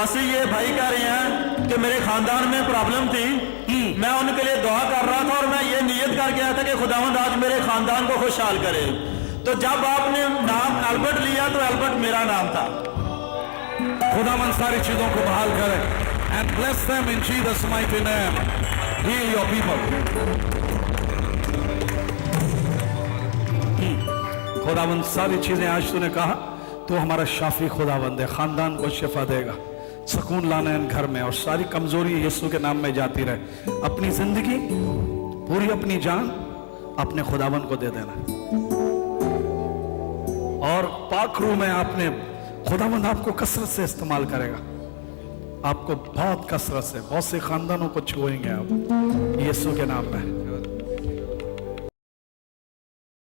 बस ये भाई कह रहे हैं कि मेरे खानदान में प्रॉब्लम थी, मैं उनके लिए दुआ कर रहा था और मैं ये नियत कर गया था कि खुदावंद आज मेरे खानदान को खुशहाल करे। तो जब आपने नाम अल्बर्ट लिया तो अल्बर्ट मेरा नाम था। खुदावंद सारी चीजों को बहाल करे। And bless them in Jesus mighty name. Heal your people. खुदावंद सारी चीजें आज तूने कहा तो हमारा शाफी खुदावंद है, खानदान को शिफा देगा, सुकून लाना इन घर में, और सारी कमजोरी यीशु के नाम में जाती रहे। अपनी जिंदगी पूरी अपनी जान अपने खुदावंद को दे देना, और पाक रूह में आपने खुदावंद आपको कसरत से इस्तेमाल करेगा, आपको बहुत कसरत से बहुत से खानदानों को छुएंगे आप यीशु के नाम में।